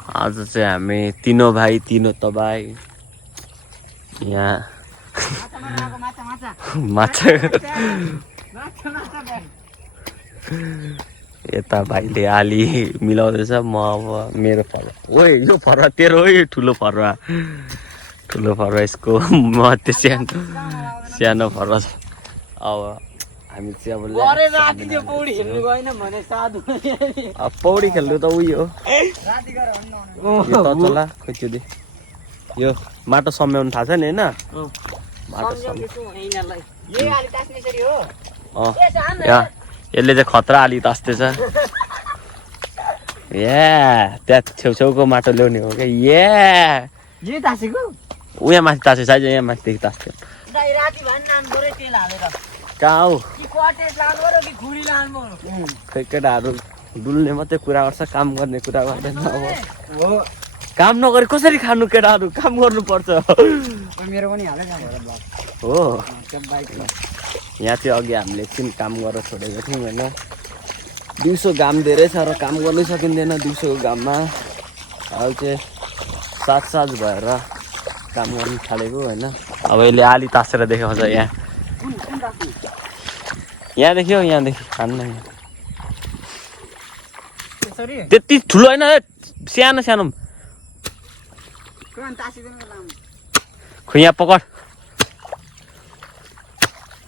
आज चाहिँ हामी तीनों भाइ तीनों तपाईँ यहाँ माछा यता भाइले आली मिलाउँदैछ। म अब मेरो फरुवा ओए यो फरुवा तेरो हो ठुलो फरुवा यसको म त्यो सानो फरुवा छ। अब हामी चाहिँ अब पौडी खेल्नु त उयो हो चला खोइ यो माटो सम्याउनु थाहा छ नि होइन यसले चाहिँ खतरा आली तास्दैछ। त्यहाँ छेउछेउको माटो ल्याउने हो क्या उहाँ माथि तासे साइज यहाँ माथिदेखि तास्थ्यो कहाँ हौ खै केटाहरू डुल्ने मात्रै कुरा गर्छ काम गर्ने कुरा गर्दैन। अब काम नगरी कसरी खानु केटाहरू काम गर्नुपर्छ हो। यहाँ चाहिँ अघि हामीले एकछिन काम गरेर छोडेको थियौँ होइन। दिउँसो घाम धेरै छ र काम गर्नै सकिँदैन दिउँसोको घाममा। अहिले चाहिँ साँझ भएर काम गर्नु थालेको होइन। अब यसले आली तासेर देखाउँछ यहाँ देखियो यहाँदेखि खान्न त्यति ठुलो होइन सानो सानो खै यहाँ पकड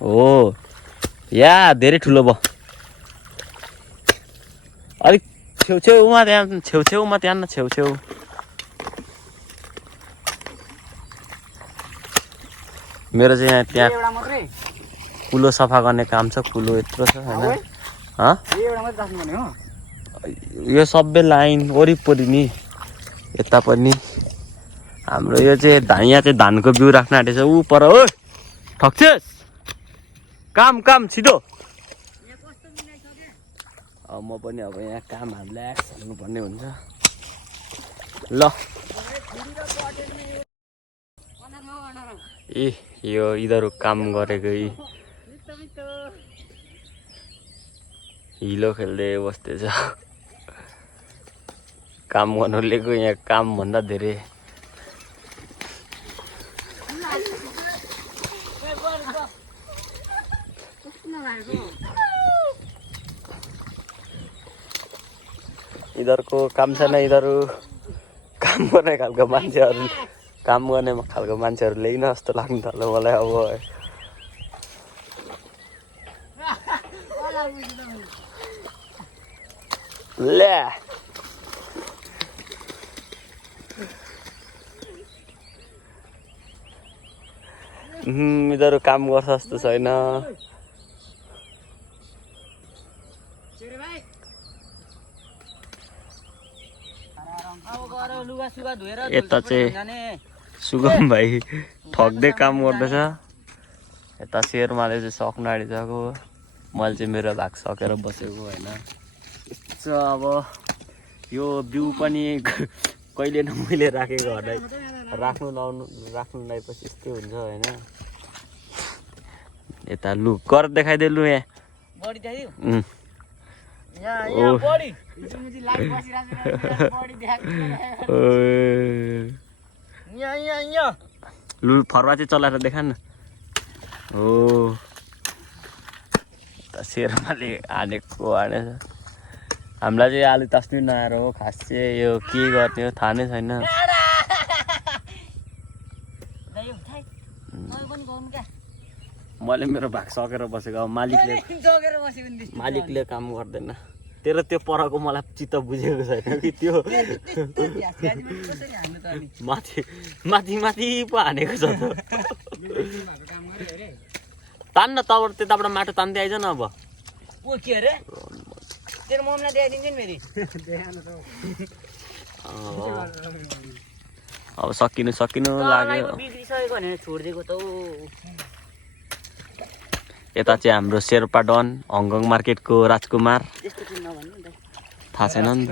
हो धेरै ठुलो भयो अलिक छेउछेउमा त्यहाँ छेउछेउ मेरो चाहिँ यहाँ त्यहाँ कुलो सफा गर्ने काम छ। कुलो यत्रो छ होइन यो सबै लाइन वरिपरि नि यता पनि हाम्रो यो चाहिँ यहाँ चाहिँ धानको बिउ राख्न आँटेछ ऊ पर हो ठक्छेस काम छिटो। अब म पनि अब यहाँ काम रिल्याक्स गर्नुपर्ने हुन्छ ल। यो यिनीहरू काम गरेको हिलो खेल्दै बस्दैछ। काम गर्नु लिएको यहाँ काम भन्दा धेरै यिनीहरूको काम छैन। यिनीहरू काम गर्ने खालको मान्छेहरू ल्याइन जस्तो लाग्नु थाल्यो मलाई अब। ले यिनीहरू काम गर्छ जस्तो छैन। यता चाहिँ सुगम भाइ ठग्दै काम गर्दैछ। यता शेरमाले चाहिँ सक्नु आँटिसक्यो मैले चाहिँ मेरो भाग सकेर बसेको होइन। अब यो बिउ पनि कहिले न मैले राखेको हटाइ राख्नु लगाएपछि यस्तै हुन्छ होइन। यता लु कर देखाइदे लु यहाँ लु फरुवा चाहिँ चलाएर देखा न हो शेरमाले हानेको हानेछ। हामीलाई चाहिँ आलु तास्नु नआएर हो खास चाहिँ यो के गर्ने हो थाहा नै छैन। मैले मेरो भाग सकेर बसेको अब मालिकले काम गर्दैन। तेरो त्यो परको मलाई चित्त बुझेको छैन कि त्यो माथि पो हानेको छ त। तान्न त्यताबाट माटो तान्दै आइज न। अब के अरे तेरो मम्मीलाई देखाइदिन्छ नि फेरि। अब सकिनु लाग्यो बिग्रिसकेको भनेर छोडिदिएको त। यता चाहिँ हाम्रो शेर्पा डन हङकङ मार्केटको राजकुमार थाहा छैन नि त।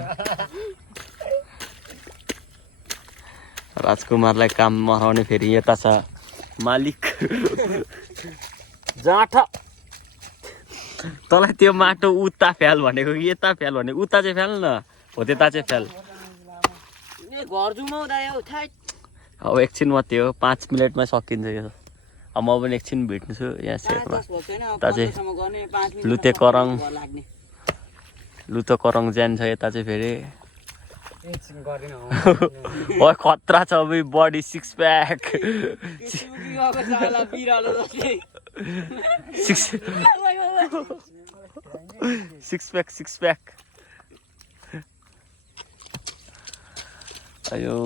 राजकुमारलाई काम मराउने फेरि यता छ मालिक जाँठा। तँलाई त्यो माटो उता फ्याल भनेको कि यता फ्याल भने उता चाहिँ फ्याल न हो त्यता चाहिँ फ्याल। घर जाउँ हौ दाइ हौ थाइ अब एकछिन मात्रै हो 5 मिनटमा सकिन्छ यो अब म पनि एकछिन भेट्छु यहाँ सेटमा यता चाहिँ लुते करङ ज्यान छ यता चाहिँ फेरि ओ खतरा छ अबे बडी 6 प्याक 6 प्याक अयो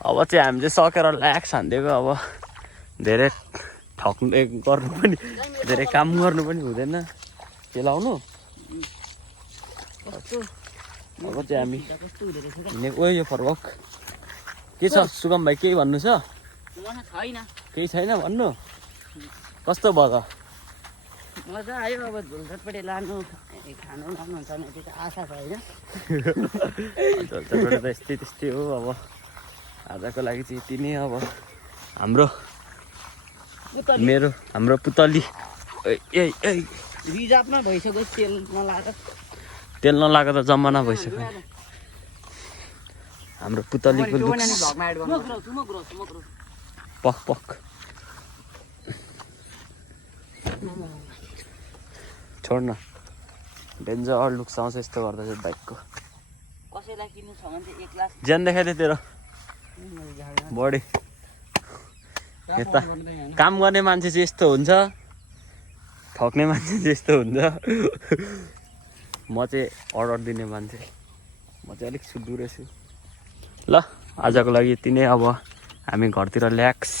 अब चाहिँ हामीले सकेर ल्याक्स हान्दिएको अब धेरै ठक्ने गर्नु पनि धेरै काम गर्नु पनि हुँदैन के लाउनु अब चाहिँ हामी हिँडेको यो फरवक के छ सुगम भाइ केही भन्नु छ केही छैन भन्नु कस्तो भयो मजा आयो अब झोलझटपट्टि लानु खानु लानुहुन्छ भने त्यो आशा छ होइन झोलझटपट्टि त त्यस्तै हो अब आजको लागि चाहिँ यति नै अब हाम्रो पुतली रिजर्भमा भइसक्यो तेल नलाएको त जमाना भइसक्यो हाम्रो पुतलीको लुक्स पक पक छोड न डेन्जर लुक्स आउँछ यस्तो गर्दा चाहिँ बाइकको कसैलाई किन्नु छ भने चाहिँ 1 लाख ज्यान देखाइदियो तेरो बडी यता काम गर्ने मान्छे चाहिँ यस्तो हुन्छ ठग्ने मान्छे चाहिँ यस्तो हुन्छ म चाहिँ अर्डर दिने मान्छे म चाहिँ अलिक सुधुरै छु ल आजको लागि यति नै अब हामी घरतिर ल्याक्स